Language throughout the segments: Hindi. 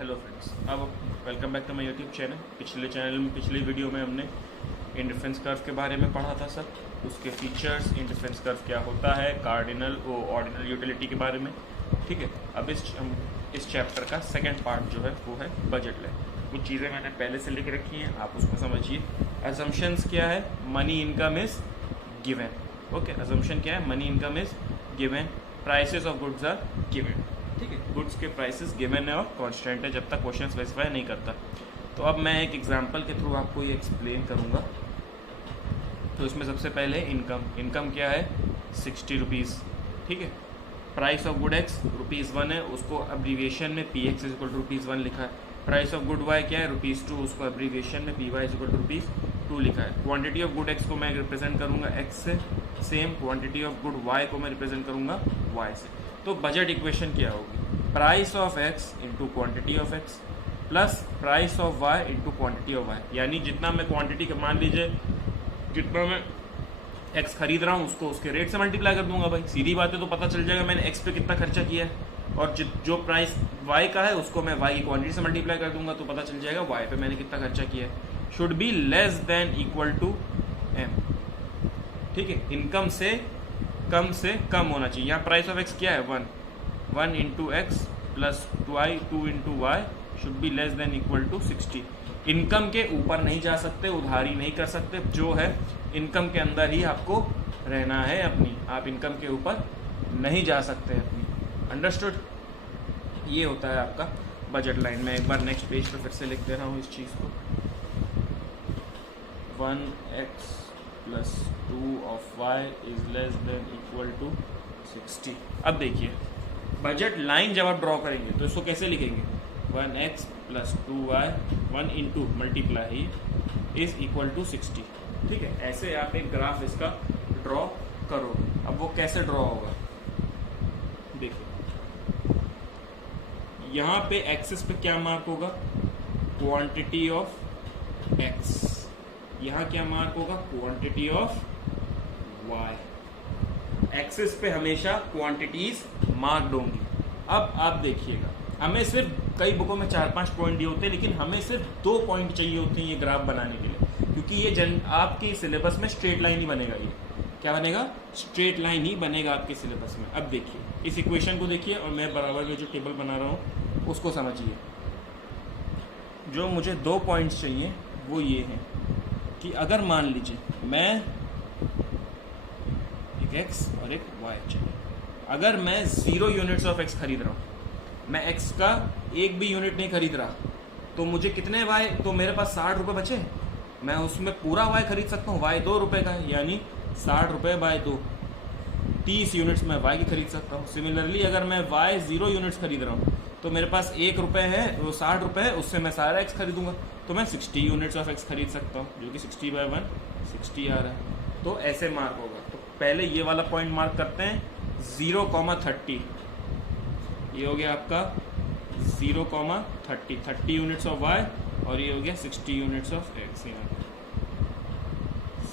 हेलो फ्रेंड्स, अब welcome back to my YouTube channel. पिछले वीडियो में हमने इंडिफरेंस कर्व के बारे में पढ़ा था सब, उसके फीचर्स, इंडिफरेंस कर्व क्या होता है, कार्डिनल वो ऑर्डिनल यूटिलिटी के बारे में। ठीक है, अब इस चैप्टर का सेकंड पार्ट जो है वो है बजट लाइन। कुछ चीज़ें मैंने पहले से लिख रखी हैं, आप उसको समझिए। अजम्पशंस क्या है? Money income is given. Okay, assumption क्या है? Money income is given, prices of goods are given. ठीक है, गुड्स के प्राइसेस गिवन है और कांस्टेंट है जब तक क्वेश्चन स्पेसिफाई नहीं करता। तो अब मैं एक एग्जांपल के थ्रू आपको ये एक्सप्लेन करूँगा। तो इसमें सबसे पहले इनकम क्या है? 60 रुपीज़। ठीक है, प्राइस ऑफ गुड एक्स ₹1 है, उसको अब्रीविएशन में PX इज इक्वल टू ₹1 लिखा है। प्राइस ऑफ गुड वाई क्या है? ₹2, उसको अब्रीविएशन में PY इज इक्वल टू ₹2 लिखा है। क्वांटिटी ऑफ गुड एक्स को मैं रिप्रेजेंट करूँगा एक्स से, same quantity of good y को मैं रिप्रेजेंट करूँगा वाई से। तो बजट इक्वेशन क्या होगी? Price of x into quantity of x plus price of y into quantity of y. यानी जितना मैं क्वांटिटी का, मान लीजिए जितना मैं एक्स खरीद रहा हूँ उसको उसके रेट से मल्टीप्लाई कर दूंगा। भाई सीधी बात है, तो पता चल जाएगा मैंने एक्स पे कितना खर्चा किया है, और जो प्राइस वाई का है उसको मैं वाई की क्वांटिटी से मल्टीप्लाई कर दूंगा तो पता चल जाएगा वाई पे मैंने कितना खर्चा किया है। Should be less than equal to M. ठीक है, इनकम से कम होना चाहिए। यहाँ प्राइस ऑफ एक्स क्या है? 1 into x plus 2 into y should be less than equal to 60। Income के ऊपर नहीं जा सकते, उधारी नहीं कर सकते, जो है इनकम के अंदर ही आपको रहना है अपनी, आप इनकम के ऊपर नहीं जा सकते अपनी। अंडरस्टूड? ये होता है आपका बजट लाइन। मैं एक बार नेक्स्ट पेज पे फिर से लिख दे रहा हूँ इस चीज़ को। 1x plus 2 of y is less than equal to 60। अब देखिए, बजट लाइन जब आप ड्रॉ करेंगे तो इसको कैसे लिखेंगे? 1x plus 2y 1 into multiply is equal to 60। ठीक है, ऐसे आप एक ग्राफ इसका ड्रॉ करोगे। अब वो कैसे ड्रॉ होगा? देखिए, यहाँ पे एक्सिस पे क्या मार्क होगा? Quantity of x। यहाँ क्या मार्क होगा? Quantity of y। एक्सिस पे हमेशा क्वांटिटीज मार्क्ड होंगी। अब आप देखिएगा, हमें सिर्फ, कई बुकों में 4-5 पॉइंट दिए होते हैं, लेकिन हमें सिर्फ 2 पॉइंट चाहिए होते हैं ये ग्राफ बनाने के लिए, क्योंकि ये आपके सिलेबस में स्ट्रेट लाइन ही बनेगा। ये क्या बनेगा? स्ट्रेट लाइन ही बनेगा आपके सिलेबस में। अब देखिए, इस इक्वेशन को देखिए और मैं बराबर में जो टेबल बना रहा हूँ उसको समझिए। जो मुझे 2 पॉइंट्स चाहिए वो ये हैं कि अगर मान लीजिए मैं एक x और एक y चाहिए, अगर मैं 0 यूनिट्स ऑफ x खरीद रहा हूँ, मैं x का एक भी यूनिट नहीं खरीद रहा, तो मुझे कितने y, तो मेरे पास 60 रुपये बचे, मैं उसमें पूरा y खरीद सकता हूँ। y 2 रुपये का है, यानी 60 रुपये बाय 2, 30 यूनिट्स मैं y की खरीद सकता हूँ। सिमिलरली अगर मैं y 0 यूनिट्स खरीद रहा हूँ तो मेरे पास 1 रुपये है, वो 60 रुपये है, उससे मैं सारा x खरीदूंगा, तो मैं 60 यूनिट्स ऑफ x खरीद सकता हूँ, जो कि 60 बाय 1 60 आ रहा है। तो ऐसे मार्क होगा। तो पहले ये वाला पॉइंट मार्क करते हैं 0,30। ये हो गया आपका 0,30, 30 यूनिट्स ऑफ y, और ये हो गया 60 यूनिट्स ऑफ x। यहाँ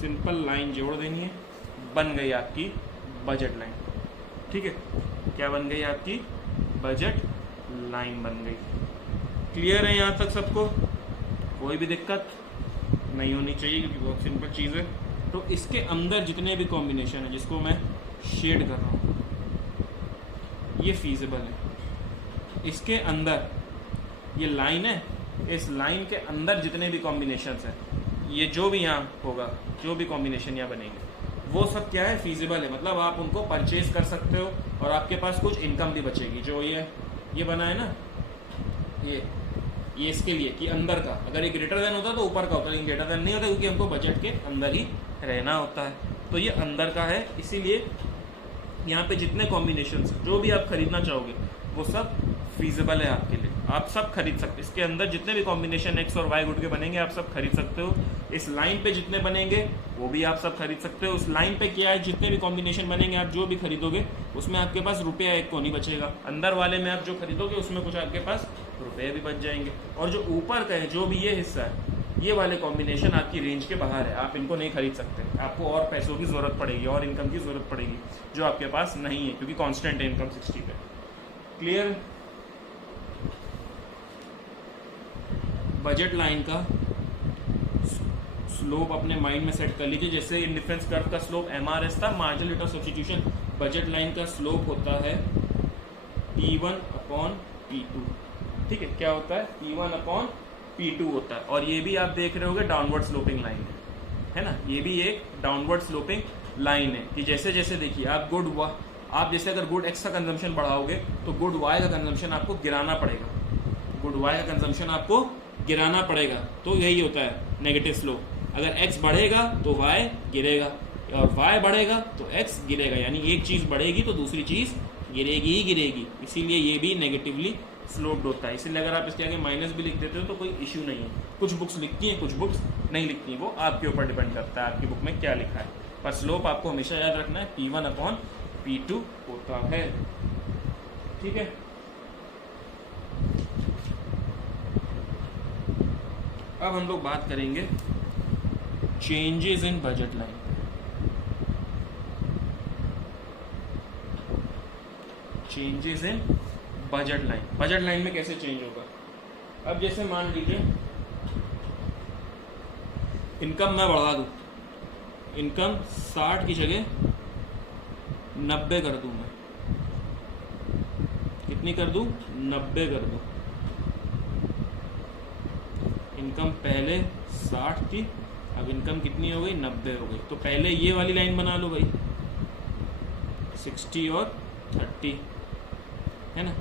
सिंपल लाइन जोड़ देनी है, बन गई आपकी बजट लाइन। ठीक है, क्या बन गई? आपकी बजट लाइन बन गई। क्लियर है यहाँ तक सबको? कोई भी दिक्कत नहीं होनी चाहिए, क्योंकि बहुत सिंपल चीज़ है। तो इसके अंदर जितने भी कॉम्बिनेशन है, जिसको मैं शेड कर रहा हूँ, ये फीजिबल है। इसके अंदर ये लाइन है, इस लाइन के अंदर जितने भी कॉम्बिनेशंस हैं, ये जो भी यहाँ होगा, जो भी कॉम्बिनेशन यहाँ बनेंगे, वो सब क्या है? फीजिबल है। मतलब आप उनको परचेज कर सकते हो और आपके पास कुछ इनकम भी बचेगी। जो ये बना है ना, ये इसके लिए कि अंदर का, अगर ये ग्रेटर देन होता तो ऊपर का होता, लेकिन ग्रेटर देन नहीं होता क्योंकि हमको बजट के अंदर ही रहना होता है। तो ये अंदर का है, इसीलिए यहाँ पे जितने कॉम्बिनेशंस जो भी आप खरीदना चाहोगे वो सब फीजिबल है आपके लिए, आप सब खरीद सकते। इसके अंदर जितने भी कॉम्बिनेशन एक्स और वाई गुड के बनेंगे आप सब खरीद सकते हो। इस लाइन पे जितने बनेंगे वो भी आप सब खरीद सकते हो। उस लाइन पे क्या है, जितने भी कॉम्बिनेशन बनेंगे आप जो भी खरीदोगे उसमें आपके पास रुपया एक को नहीं बचेगा। अंदर वाले में आप जो खरीदोगे उसमें कुछ आपके पास रुपये भी बच जाएंगे। और जो ऊपर का है, जो भी ये हिस्सा है, ये वाले कॉम्बिनेशन आपकी रेंज के बाहर है, आप इनको नहीं खरीद सकते। आपको और पैसों की ज़रूरत पड़ेगी और इनकम की ज़रूरत पड़ेगी, जो आपके पास नहीं है, क्योंकि कांस्टेंट है इनकम 60 पे। क्लियर? बजट लाइन का स्लोप अपने माइंड में सेट कर लीजिए। जैसे इंडिफरेंस कर्व का स्लोप MRS था, marginal rate of substitution, budget line का स्लोप होता है P1 अपॉन P2। ठीक है, क्या होता है? P1 अपॉन P2 होता है। और ये भी आप देख रहे होंगे डाउनवर्ड स्लोपिंग लाइन है ना, ये भी एक डाउनवर्ड स्लोपिंग लाइन है कि जैसे जैसे देखिए आप जैसे अगर गुड X का कंजम्पशन बढ़ाओगे तो गुड Y का कंजम्पशन आपको गिराना पड़ेगा, गुड Y का कंजम्पशन आपको गिराना पड़ेगा। तो यही होता है नेगेटिव स्लोप, अगर X बढ़ेगा तो Y गिरेगा और Y बढ़ेगा तो X गिरेगा, यानी एक चीज़ बढ़ेगी तो दूसरी चीज़ गिरेगी ही गिरेगी, इसीलिए ये भी नेगेटिवली स्लोप्ड होता है। इसीलिए अगर आप इसके आगे माइनस भी लिख देते हो तो कोई इश्यू नहीं है। कुछ बुक्स लिखती हैं, कुछ बुक्स नहीं लिखती हैं, वो आपके ऊपर डिपेंड करता है आपकी बुक में क्या लिखा है। पर स्लोप आपको हमेशा याद रखना है P1 अपॉन P2 होता है। ठीक है, अब हम लोग बात करेंगे changes in budget line. Changes in budget line, budget line में कैसे चेंज होगा? अब जैसे मान लीजिए इनकम मैं बढ़ा दूं, इनकम 60 की जगह 90 कर दूं, मैं कितनी कर दूं? 90 कर दूं। इनकम पहले 60 थी, अब इनकम कितनी हो गई? 90 हो गई। तो पहले ये वाली लाइन बना लो भाई, 60 और 30 है ना,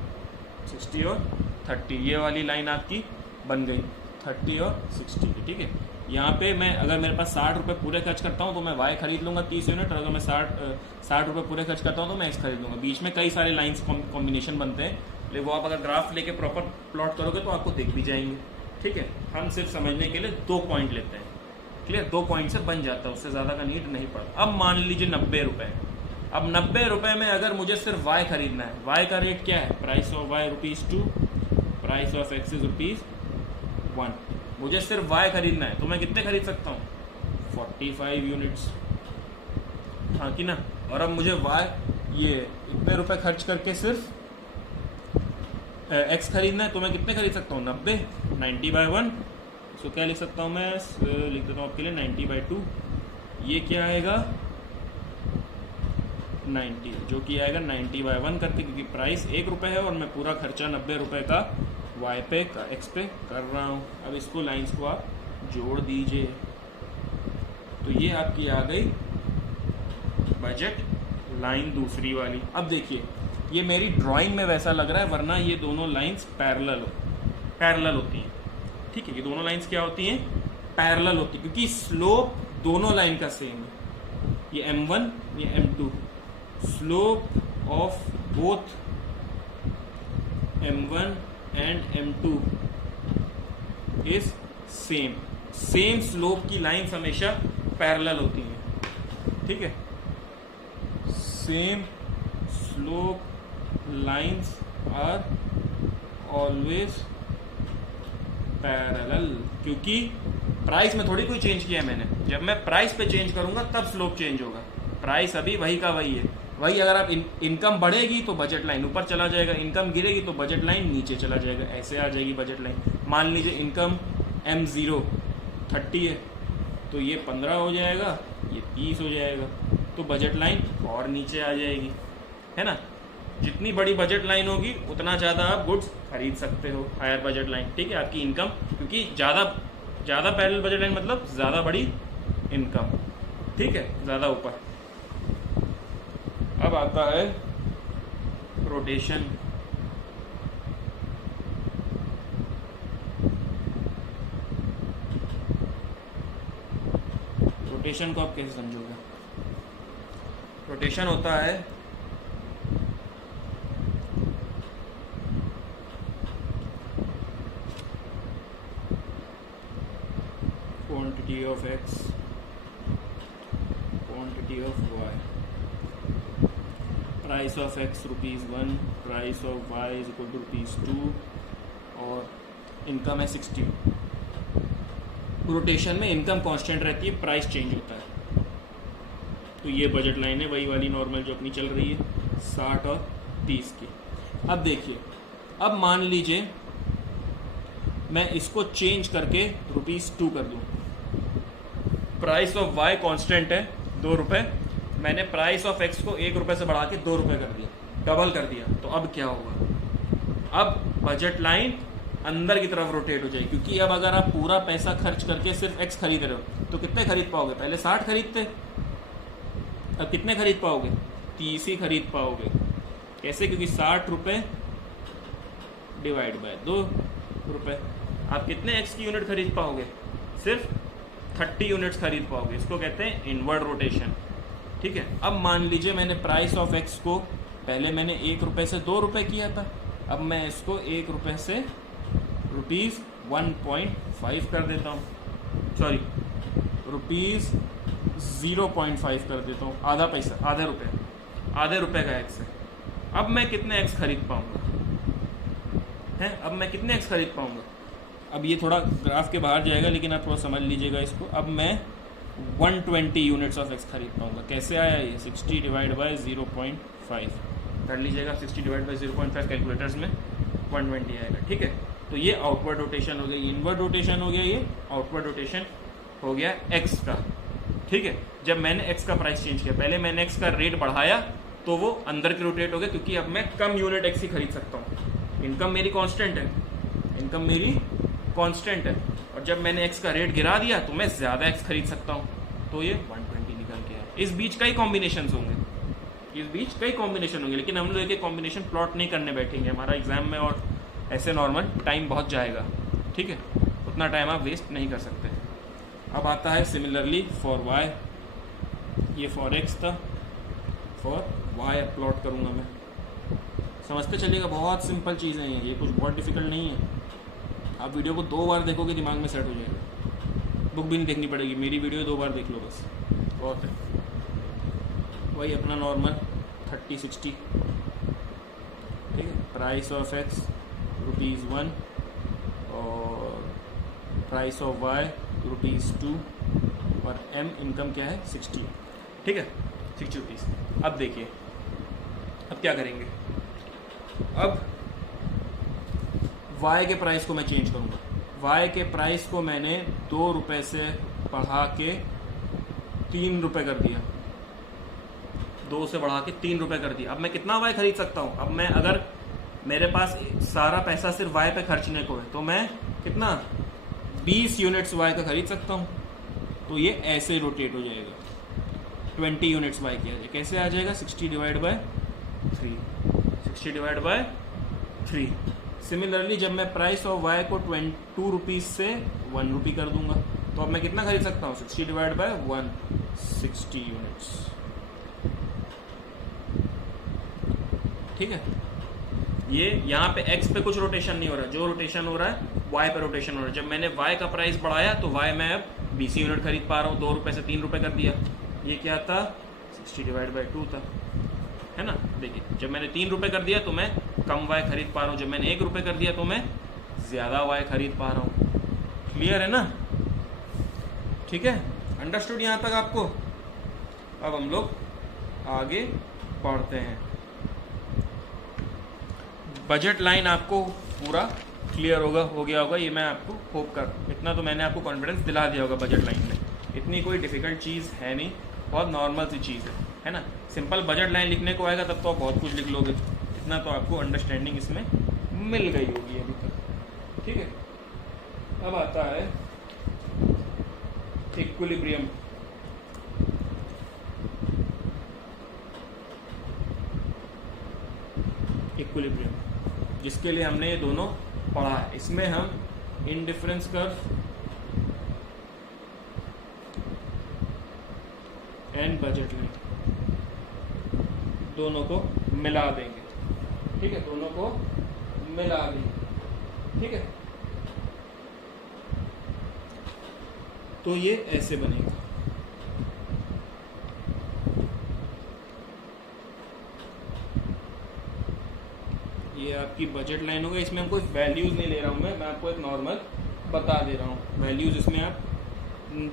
60 और 30 ये वाली लाइन आपकी बन गई, 30 और 60 की। ठीक है, यहाँ पे मैं अगर मेरे पास 60 रुपये पूरे खर्च करता हूँ तो मैं Y खरीद लूँगा 30 यूनिट, और अगर मैं 60 रुपये पूरे खर्च करता हूँ तो मैं X खरीद लूँगा। बीच में कई सारे लाइन्स कॉम्बिनेशन बनते हैं, लेकिन वो आप अगर ग्राफ लेके प्रॉपर प्लॉट करोगे तो आपको दिख भी जाएंगे। ठीक है, हम सिर्फ समझने के लिए 2 पॉइंट लेते हैं, क्लियर? 2 पॉइंट से बन जाता है, उससे ज़्यादा का नीड नहीं पड़ता। अब मान लीजिए 90 रुपये, अब 90 रुपये में अगर मुझे सिर्फ Y खरीदना है, Y का रेट क्या है? Price of Y ₹2, price of X is ₹1। मुझे सिर्फ Y खरीदना है तो मैं कितने खरीद सकता हूँ? 45 यूनिट्स, हाँ कि ना? और अब मुझे Y ये इतने रुपए खर्च करके सिर्फ X खरीदना है तो मैं कितने खरीद सकता हूँ? 90, 90/1। इसको क्या लिख सकता हूँ मैं? लिख देता हूँ आपके लिए 90/2। ये क्या आएगा? 90, जो कि आएगा 90/1 करके, क्योंकि प्राइस 1 रुपये है और मैं पूरा खर्चा 90 रुपये का Y पे का X पे कर रहा हूँ। अब इसको लाइंस को आप जोड़ दीजिए तो ये आपकी आ गई बजट लाइन दूसरी वाली। अब देखिए ये मेरी ड्राइंग में वैसा लग रहा है, वरना ये दोनों लाइंस पैरेलल होती हैं। ठीक है, ये दोनों लाइंस क्या होती हैं? पैरेलल होती है, क्योंकि स्लोप दोनों लाइन का सेम है। ये M1 ये M2, slope of both M1 and M2 is same slope की लाइंस हमेशा पैरेलल होती हैं। ठीक है, same slope lines are always parallel, क्योंकि प्राइस में थोड़ी कोई चेंज किया है मैंने। जब मैं प्राइस पे चेंज करूंगा तब स्लोप चेंज होगा, प्राइस अभी वही का वही है। वही अगर आप इनकम बढ़ेगी तो बजट लाइन ऊपर चला जाएगा, इनकम गिरेगी तो बजट लाइन नीचे चला जाएगा, ऐसे आ जाएगी बजट लाइन। मान लीजिए इनकम M0 30 है तो ये 15 हो जाएगा, ये 30 हो जाएगा, तो बजट लाइन और नीचे आ जाएगी, है ना? जितनी बड़ी बजट लाइन होगी उतना ज़्यादा आप गुड्स खरीद सकते हो, हायर बजट लाइन। ठीक है, आपकी इनकम, क्योंकि ज़्यादा पैरेलल बजट लाइन मतलब ज़्यादा बड़ी इनकम। ठीक है, ज़्यादा ऊपर। अब आता है रोटेशन। रोटेशन को आप कैसे समझोगे? रोटेशन होता है quantity of X, quantity of Y, price of X ₹1, price of Y is equal to ₹2 और इनकम है 60। रोटेशन में इनकम कांस्टेंट रहती है, प्राइस चेंज होता है। तो ये बजट लाइन है वही वाली नॉर्मल जो अपनी चल रही है 60 और 30 की। अब देखिए, अब मान लीजिए मैं इसको चेंज करके ₹2 कर दूँ। प्राइस ऑफ वाई कांस्टेंट है ₹2, मैंने प्राइस ऑफ एक्स को ₹1 से बढ़ा के ₹2 कर दिया, डबल कर दिया। तो अब क्या होगा, अब बजट लाइन अंदर की तरफ रोटेट हो जाएगी, क्योंकि अब अगर आप पूरा पैसा खर्च करके सिर्फ एक्स खरीद रहे हो तो कितने खरीद पाओगे, पहले 60 खरीदते, अब कितने खरीद पाओगे, 30 ही खरीद पाओगे। कैसे, क्योंकि ₹60 डिवाइड बाय ₹2, आप कितने एक्स की यूनिट खरीद पाओगे, सिर्फ 30 यूनिट्स खरीद पाओगे। इसको कहते हैं इनवर्ड रोटेशन। ठीक है, अब मान लीजिए मैंने प्राइस ऑफ एक्स को पहले मैंने ₹1 से ₹2 किया था, अब मैं इसको ₹1 से ₹1.5 कर देता हूँ, सॉरी ₹0.5 कर देता हूँ, आधा पैसा, आधे रुपए का एक्स है। अब मैं कितने एक्स खरीद पाऊंगा, हैं, अब मैं कितने एक्स खरीद पाऊंगा। अब ये थोड़ा ग्राफ के बाहर जाएगा, लेकिन आप थोड़ा समझ लीजिएगा इसको। अब मैं 120 यूनिट्स ऑफ एक्स खरीद पाऊंगा। कैसे आया ये, 60 डिवाइड बाय 0.5 कर लीजिएगा, 60 डिवाइड बाय 0.5 कैलकुलेटर्स में 120 आएगा। ठीक है, तो ये आउटवर्ड रोटेशन हो गया, इनवर्ड रोटेशन हो गया, ये आउटवर्ड रोटेशन हो गया एक्स का। ठीक है, जब मैंने एक्स का प्राइस चेंज किया, पहले मैंने एक्स का रेट बढ़ाया तो वो अंदर की रोटेट हो गया, क्योंकि अब मैं कम यूनिट एक्स ही खरीद सकता हूँ। इनकम मेरी कांस्टेंट है, इनकम मेरी कांस्टेंट है, और जब मैंने एक्स का रेट गिरा दिया तो मैं ज़्यादा एक्स खरीद सकता हूँ, तो ये 120 निकल के आया। इस बीच कई कॉम्बिनेशन होंगे, लेकिन हम लोग एक कॉम्बिनेशन प्लॉट नहीं करने बैठेंगे, हमारा एग्जाम में और ऐसे नॉर्मल टाइम बहुत जाएगा। ठीक है, उतना टाइम आप वेस्ट नहीं कर सकते। अब आता है सिमिलरली फॉर वाई, ये फॉर एक्स था, फॉर वाई प्लॉट करूँगा मैं। समझते चलिएगा, बहुत सिंपल चीज़ें हैं ये, कुछ बहुत डिफिकल्ट नहीं है। आप वीडियो को 2 बार देखोगे, दिमाग में सेट हो जाएगा, बुक भी नहीं देखनी पड़ेगी, मेरी वीडियो 2 बार देख लो बस, बहुत है। वही अपना नॉर्मल 30-60। ठीक है, प्राइस ऑफ एक्स ₹1 और प्राइस ऑफ वाई ₹2 और एम इनकम क्या है 60। ठीक है, 60 रुपीज़। अब देखिए, अब क्या करेंगे, अब वाई के प्राइस को मैं चेंज करूँगा। वाई के प्राइस को मैंने ₹2 से बढ़ा के ₹3 कर दिया, 2 से बढ़ा के ₹3 कर दिया। अब मैं कितना वाई खरीद सकता हूँ, अब मैं अगर मेरे पास सारा पैसा सिर्फ वाई पे खर्चने को है तो मैं कितना 20 यूनिट्स वाई का खरीद सकता हूँ। तो ये ऐसे रोटेट हो जाएगा, 20 यूनिट्स वाई किया जाए, कैसे आ जाएगा 60 divide by 3, 60 divide by 3। Similarly जब मैं प्राइस ऑफ वाई को ₹2 से ₹1 कर दूंगा, तो अब मैं कितना खरीद सकता हूँ, 60 डिवाइड बाय 160 यूनिट्स। ठीक है, ये यहाँ पे x पे कुछ रोटेशन नहीं हो रहा, जो रोटेशन हो रहा है y पे रोटेशन हो रहा है। जब मैंने y का प्राइस बढ़ाया तो y मैं अब 20 यूनिट खरीद पा रहा हूँ, ₹2 से ₹3 कर दिया। ये क्या था, 60 डिवाइड बाई 2 था, है ना। देखिए, जब मैंने ₹3 कर दिया तो मैं कम y खरीद पा रहा हूँ, जब मैंने ₹1 कर दिया तो मैं ज़्यादा y खरीद पा रहा हूँ। क्लियर है ना, ठीक है, अंडरस्टूड यहाँ तक आपको। अब हम लोग आगे बढ़ते हैं। बजट लाइन आपको पूरा क्लियर हो गया होगा, ये मैं आपको होप कर, इतना तो मैंने आपको कॉन्फिडेंस दिला दिया होगा। बजट लाइन में इतनी कोई डिफ़िकल्ट चीज़ है नहीं, बहुत नॉर्मल सी चीज़ है ना। सिंपल बजट लाइन लिखने को आएगा तब तो आप बहुत कुछ लिख लोगे, इतना तो आपको अंडरस्टैंडिंग इसमें मिल गई होगी अभी तक। ठीक है, अब आता है इक्विलिब्रियम। इक्विलिब्रियम जिसके लिए हमने ये दोनों पढ़ा है, इसमें हम indifference curve and budget line दोनों को मिला देंगे। ठीक है, दोनों को मिला देंगे। ठीक है, तो ये ऐसे बनेगा। ये आपकी बजट लाइन होगा, इसमें हम कोई वैल्यूज़ नहीं ले रहा हूँ मैं आपको एक नॉर्मल बता दे रहा हूँ। वैल्यूज़ इसमें आप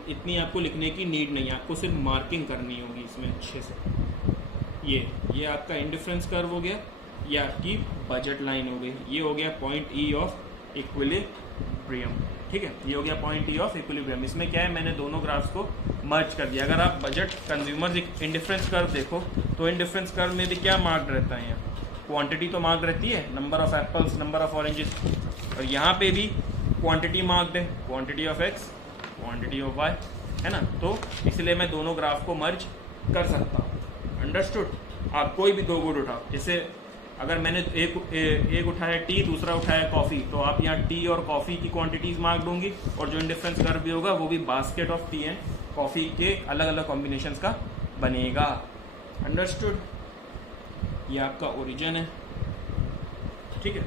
इतनी आपको लिखने की नीड नहीं है, आपको सिर्फ मार्किंग करनी होगी इसमें अच्छे से। ये आपका इंडिफरेंस कर्व हो गया, ये आपकी बजट लाइन हो गई, ये हो गया point E of equilibrium. Equilibrium. ठीक है, ये हो गया पॉइंट ई ऑफ इक्विलिब्रियम। इसमें क्या है, मैंने दोनों ग्राफ्स को मर्ज कर दिया। अगर आप बजट कंज्यूमर इंडिफरेंस कर्व देखो तो इंडिफरेंस कर्व में भी क्या मार्क्ड रहता है, यहाँ क्वांटिटी तो मार्क्ड रहती है, number of apples, number of oranges, और यहाँ पे भी क्वांटिटी मार्क्ड है, quantity of x, quantity of y, है ना। तो इसलिए मैं दोनों ग्राफ को मर्ज कर सकता हूँ। अंडरस्टूड। आप कोई भी दो गुड उठाओ, जैसे अगर मैंने एक उठाया टी, दूसरा उठाया कॉफ़ी, तो आप यहाँ टी और कॉफ़ी की क्वांटिटीज मार्क्ड होंगी, और जो इंडिफरेंस कर्व भी होगा वो भी basket of T and coffee के अलग अलग कॉम्बिनेशंस का बनेगा। अंडरस्टूड। ये आपका ओरिजिन है। ठीक है,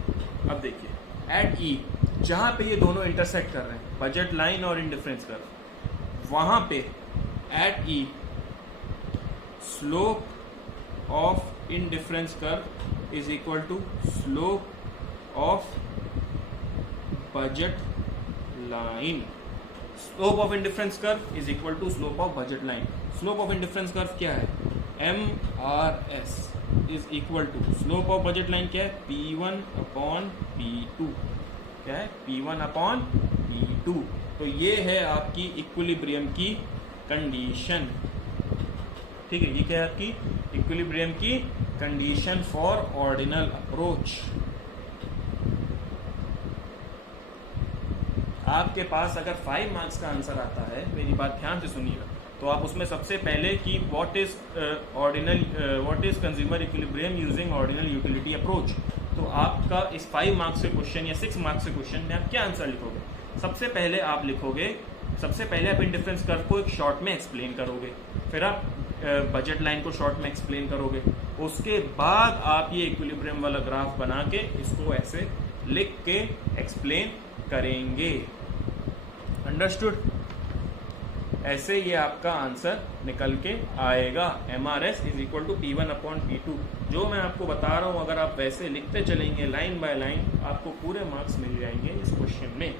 अब देखिए एट ई, जहाँ पे ये दोनों इंटरसेक्ट कर रहे हैं, बजट लाइन और इंडिफरेंस कर्व, वहाँ पे at E slope of indifference curve is equal to slope of budget line. Slope of indifference curve is equal to slope of budget line. Slope of indifference curve क्या है, MRS is equal to slope of budget line क्या है, P1 अपॉन P2। क्या है, P1 अपॉन P2। तो ये है आपकी इक्विलिब्रियम की कंडीशन। ठीक है, ये क्या है आपकी इक्विलिब्रियम की कंडीशन फॉर ऑर्डिनल अप्रोच। आपके पास अगर 5 मार्क्स का आंसर आता है, मेरी बात ध्यान से सुनिएगा, तो आप उसमें सबसे पहले कि what is consumer equilibrium using ordinal utility approach, तो आपका इस 5 मार्क्स से क्वेश्चन या 6 मार्क्स से क्वेश्चन में आप क्या आंसर लिखोगे। सबसे पहले आप इंडिफरेंस कर्व को एक शॉर्ट में एक्सप्लेन करोगे, फिर आप बजट लाइन को शॉर्ट में एक्सप्लेन करोगे, उसके बाद आप ये इक्विलिब्रियम वाला ग्राफ बना के इसको ऐसे लिख के एक्सप्लेन करेंगे। अंडरस्टूड। ऐसे ये आपका आंसर निकल के आएगा। MRS is equal to P1 upon P2। जो मैं आपको बता रहा हूँ, अगर आप वैसे लिखते चलेंगे लाइन बाय लाइन, आपको पूरे मार्क्स मिल जाएंगे इस क्वेश्चन में।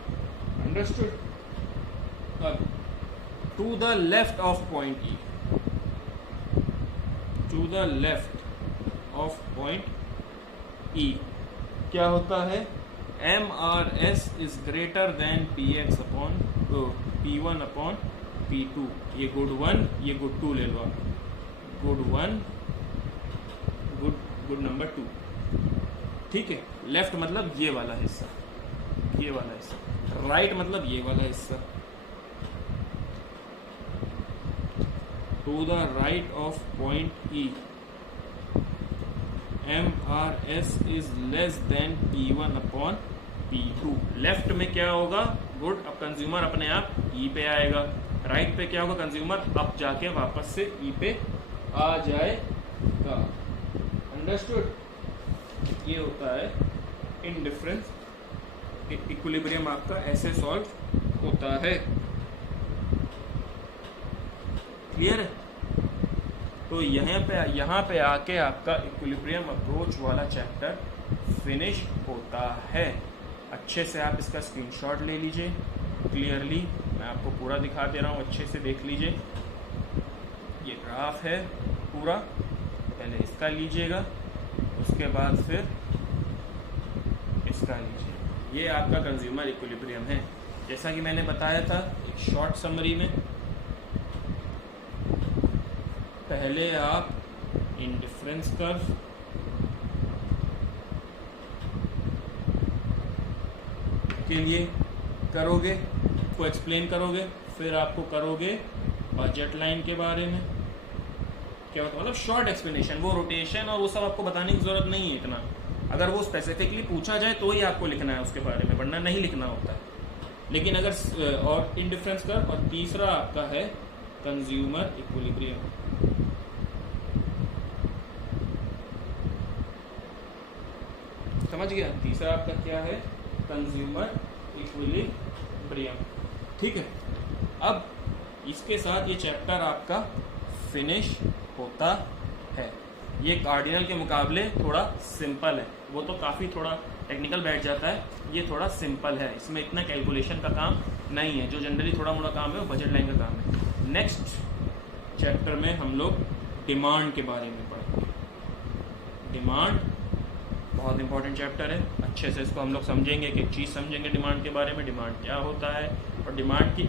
अंडरस्टूड। अब to the left of point E, to the left of point E क्या होता है, MRS is greater than PX upon P1 upon P2। ये गुड 1, ये गुड 2 ले लो आप। Good 1, good number 2। ठीक है, लेफ्ट मतलब ये वाला हिस्सा, ये वाला हिस्सा, राइट मतलब ये वाला हिस्सा। To the right of point E MRS is less than P1 upon P2। Left में क्या होगा, गुड, अब कंज्यूमर अपने आप ई पे आएगा। राइट पे क्या होगा, कंज्यूमर अब जाके वापस से ई पे आ जाएगा। अंडरस्टूड। ये होता है इंडिफरेंस इक्विलिब्रियम, आपका ऐसे सॉल्व होता है। क्लियर है। तो यहाँ पे आके आपका इक्विलिब्रियम अप्रोच वाला चैप्टर फिनिश होता है। अच्छे से आप इसका स्क्रीनशॉट ले लीजिए क्लियरली, मैं आपको पूरा दिखा दे रहा हूँ, अच्छे से देख लीजिए। ये ग्राफ है पूरा, पहले इसका लीजिएगा, उसके बाद फिर इसका लीजिए। ये आपका कंज्यूमर इक्विलिब्रियम है। जैसा कि मैंने बताया था एक शॉर्ट समरी में, पहले आप इंडिफरेंस कर्व के लिए करोगे, को एक्सप्लेन करोगे, फिर आपको करोगे बजट लाइन के बारे में। क्या होता है, मतलब शॉर्ट एक्सप्लेनेशन, वो रोटेशन और वो सब आपको बताने की जरूरत नहीं है इतना। अगर वो स्पेसिफिकली पूछा जाए तो ही आपको लिखना है उसके बारे में, वरना नहीं लिखना होता है। लेकिन अगर और इंडिफरेंस कर्व, और तीसरा आपका है कंज्यूमर इक्विलिब्रियम। समझ गया, तीसरा आपका क्या है, कंज्यूमर इक्विलिब्रियम। ठीक है, अब इसके साथ ये चैप्टर आपका फिनिश होता है। ये कार्डिनल के मुकाबले थोड़ा सिंपल है, वो तो काफ़ी थोड़ा टेक्निकल बैठ जाता है, ये थोड़ा सिंपल है, इसमें इतना कैलकुलेशन का काम नहीं है। जो जनरली थोड़ा मोड़ा काम है वो बजट लाइन का काम है। नेक्स्ट चैप्टर में हम लोग डिमांड के बारे में पढ़ेंगे। डिमांड बहुत इंपॉर्टेंट चैप्टर है। अच्छे से इसको हम लोग समझेंगे, कि एक चीज़ समझेंगे डिमांड के बारे में, डिमांड क्या होता है, और डिमांड की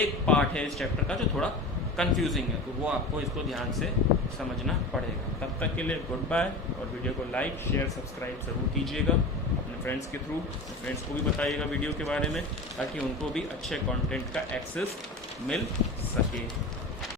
एक पार्ट है इस चैप्टर का जो थोड़ा कंफ्यूजिंग है, तो वो आपको इसको ध्यान से समझना पड़ेगा। तब तक के लिए गुड बाय, और वीडियो को लाइक शेयर सब्सक्राइब ज़रूर कीजिएगा अपने फ्रेंड्स के थ्रू। अपने फ्रेंड्स को भी बताइएगा वीडियो के बारे में, ताकि उनको भी अच्छे कंटेंट का एक्सेस मिल सके।